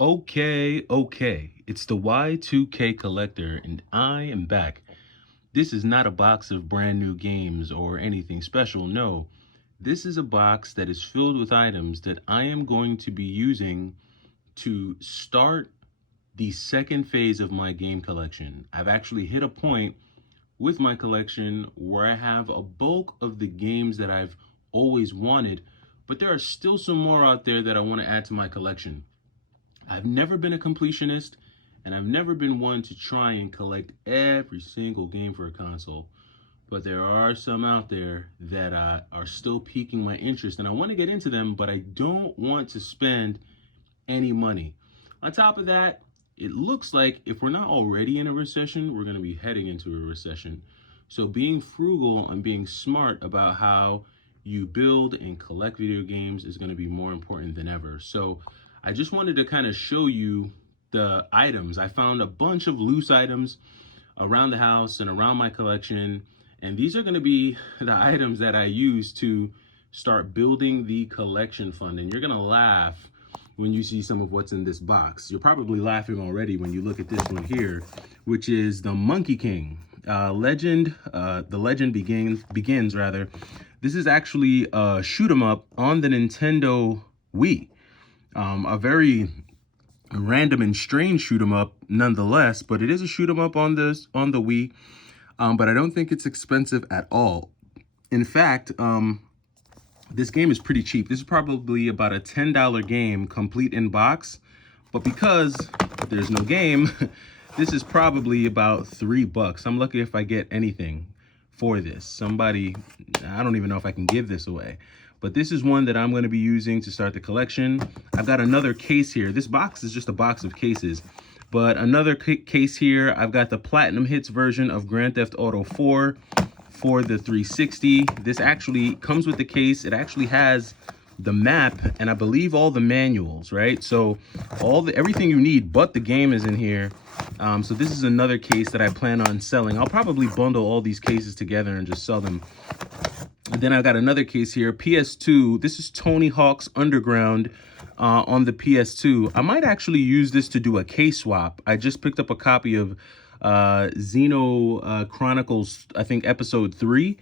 Okay. It's the Y2K Collector, and I am back. This is not a box of brand new games or anything special, no. This is a box that is filled with items that I am going to be using to start the second phase of my game collection. I've actually hit a point with my collection where I have a bulk of the games that I've always wanted, but there are still some more out there that I want to add to my collection. I've never been a completionist, and I've never been one to try and collect every single game for a console. But there are some out there that are still piquing my interest, and I want to get into them, but I don't want to spend any money. On top of that, it looks like if we're not already in a recession, we're going to be heading into a recession. So being frugal and being smart about how you build and collect video games is going to be more important than ever. So I just wanted to kind of show you the items. I found a bunch of loose items around the house and around my collection, and these are going to be the items that I use to start building the collection fund. And you're going to laugh when you see some of what's in this box. You're probably laughing already when you look at this one here, which is the Monkey King Legend. The Legend begins rather. This is actually a shoot 'em up on the Nintendo Wii. A very random and strange shoot 'em up nonetheless, but it is a shoot 'em up on the Wii. But I don't think it's expensive at all. In fact, this game is pretty cheap. This is probably about a $10 game complete in box, but because there's no game, this is probably about $3. I'm lucky if I get anything for this. I don't even know if I can give this away, but this is one that I'm going to be using to start the collection. I've got another case here. This box is just a box of cases, but another case here. I've got the Platinum Hits version of Grand Theft Auto 4 for the 360. This actually comes with the case. It actually has the map and I believe all the manuals, right? So everything you need but the game is in here. So this is another case that I plan on selling. I'll probably bundle all these cases together and just sell them. And then I've got another case here, PS2. This is Tony Hawk's Underground on the PS2. I might actually use this to do a case swap. I just picked up a copy of Xeno Chronicles, I think episode 3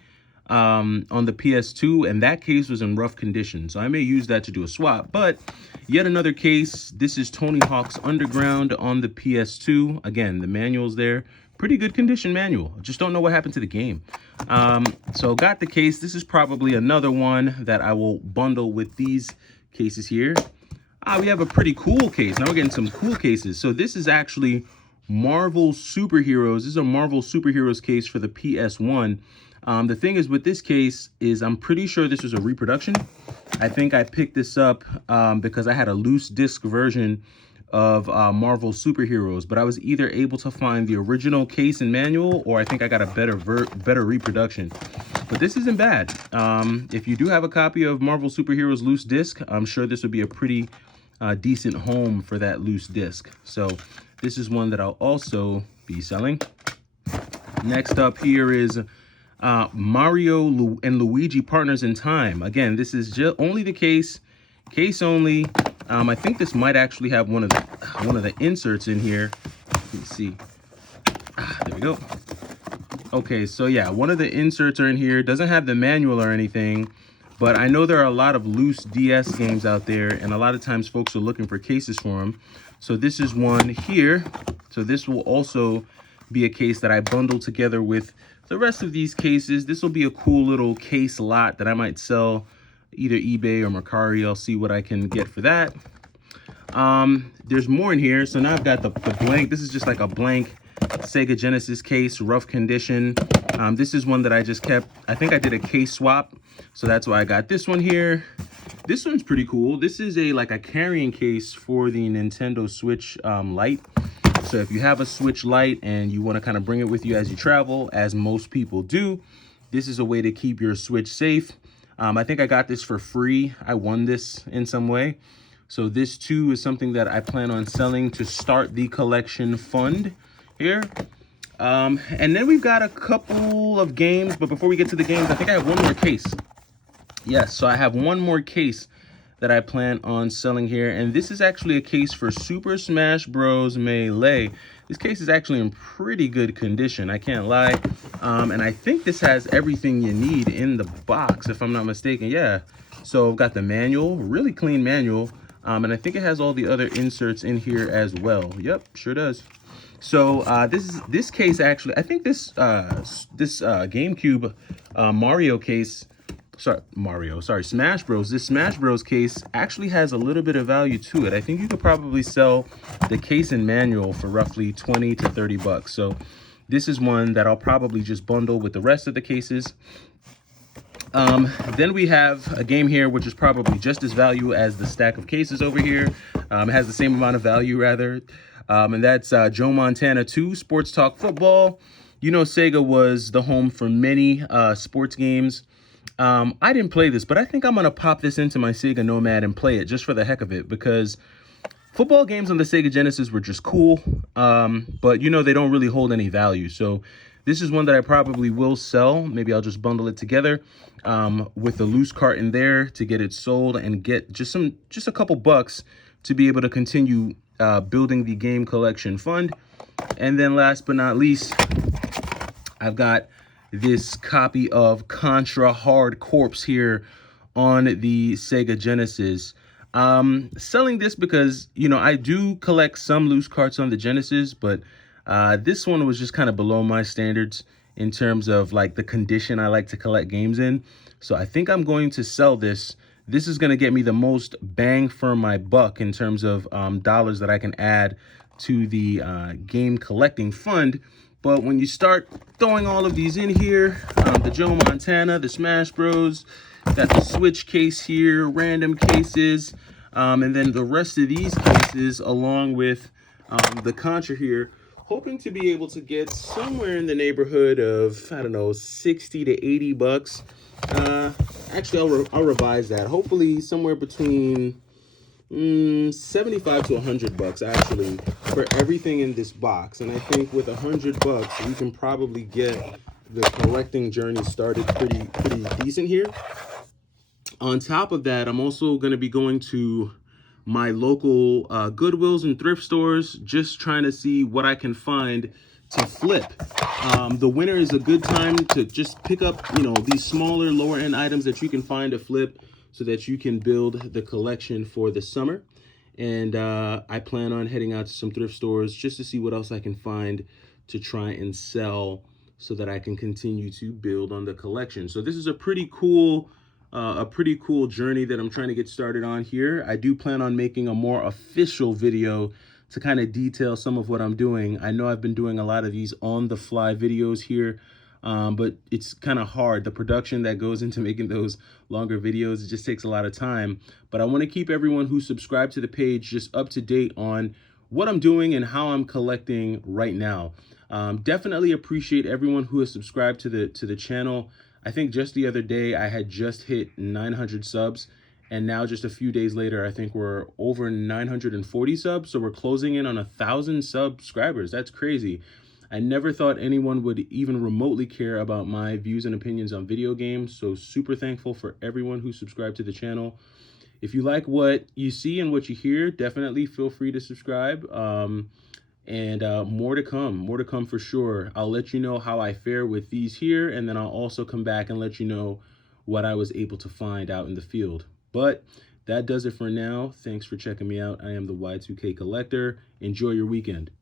on the PS2, and that case was in rough condition, so I may use that to do a swap. But yet another case. This is Tony Hawk's Underground on the PS2. Again, the manual's there. Pretty good condition manual. Just don't know what happened to the game. So got the case. This is probably another one that I will bundle with these cases here. We have a pretty cool case. Now we're getting some cool cases. So this is actually Marvel Superheroes. This is a Marvel Superheroes case for the PS1. The thing is with this case is I'm pretty sure this was a reproduction. I think I picked this up because I had a loose disc version of Marvel Superheroes, but I was either able to find the original case and manual, or I think I got a better reproduction. But this isn't bad. If you do have a copy of Marvel Superheroes loose disc, I'm sure this would be a pretty decent home for that loose disc. So this is one that I'll also be selling. Next up here is Mario and Luigi Partners in Time. Again, this is just only the case only. I think this might actually have one of the inserts in here. Let me see. There we go. Okay, so yeah, one of the inserts are in here. Doesn't have the manual or anything, but I know there are a lot of loose DS games out there, and a lot of times folks are looking for cases for them. So this is one here. So this will also be a case that I bundle together with the rest of these cases. This will be a cool little case lot that I might sell either eBay or Mercari. I'll see what I can get for that. There's more in here. So now I've got the blank. This is just like a blank Sega Genesis case, rough condition. This is one that I just kept. I think I did a case swap, so that's why I got this one here. This one's pretty cool. This is like a carrying case for the Nintendo Switch Lite. So if you have a Switch Lite and you want to kind of bring it with you as you travel, as most people do, this is a way to keep your Switch safe. I think I got this for free. I won this in some way. So this too is something that I plan on selling to start the collection fund here. And then we've got a couple of games, but before we get to the games, I think I have one more case. Yes, so I have one more case that I plan on selling here. And this is actually a case for Super Smash Bros. Melee. This case is actually in pretty good condition, I can't lie. And I think this has everything you need in the box, if I'm not mistaken. Yeah, so I've got the manual, really clean manual. And I think it has all the other inserts in here as well. Yep, sure does. So this case actually, I think this GameCube Mario case, Smash Bros. This Smash Bros. Case actually has a little bit of value to it. I think you could probably sell the case and manual for roughly 20 to 30 bucks. So this is one that I'll probably just bundle with the rest of the cases. Then we have a game here which is probably just as valuable as the stack of cases over here. It has the same amount of value rather. And that's Joe Montana 2 Sports Talk Football. You know, Sega was the home for many sports games. I didn't play this, but I think I'm going to pop this into my Sega Nomad and play it just for the heck of it, because football games on the Sega Genesis were just cool, but you know, they don't really hold any value. So this is one that I probably will sell. Maybe I'll just bundle it together with the loose cart in there to get it sold and get just a couple bucks to be able to continue building the game collection fund. And then last but not least, I've got this copy of Contra Hard Corps here on the Sega Genesis. Selling this because, you know, I do collect some loose carts on the Genesis, but this one was just kind of below my standards in terms of like the condition I like to collect games in. So I think I'm going to sell this. This is going to get me the most bang for my buck in terms of dollars that I can add to the game collecting fund. But when you start throwing all of these in here, the Joe Montana, the Smash Bros, got the Switch case here, random cases, and then the rest of these cases along with the Contra here, hoping to be able to get somewhere in the neighborhood of, I don't know, 60 to 80 bucks. Actually, I'll revise that. Hopefully somewhere between 75 to 100 bucks actually for everything in this box. And I think with 100 bucks, we can probably get the collecting journey started pretty decent here. On top of that, I'm also going to be going to my local Goodwills and thrift stores, just trying to see what I can find to flip. The winter is a good time to just pick up, you know, these smaller, lower end items that you can find to flip so that you can build the collection for the summer. And I plan on heading out to some thrift stores just to see what else I can find to try and sell so that I can continue to build on the collection. So this is a pretty cool journey that I'm trying to get started on here. I do plan on making a more official video to kind of detail some of what I'm doing. I know I've been doing a lot of these on the fly videos here, but it's kind of hard. The production that goes into making those longer videos, it just takes a lot of time. But I want to keep everyone who subscribed to the page just up to date on what I'm doing and how I'm collecting right now. Definitely appreciate everyone who has subscribed to the channel. I think just the other day I had just hit 900 subs, and now just a few days later I think we're over 940 subs, so we're closing in on 1,000 subscribers. That's crazy. I never thought anyone would even remotely care about my views and opinions on video games, so super thankful for everyone who subscribed to the channel. If you like what you see and what you hear, definitely feel free to subscribe. And more to come for sure. I'll let you know how I fare with these here, and then I'll also come back and let you know what I was able to find out in the field. But that does it for now. Thanks for checking me out. I am the Y2K Collector. Enjoy your weekend.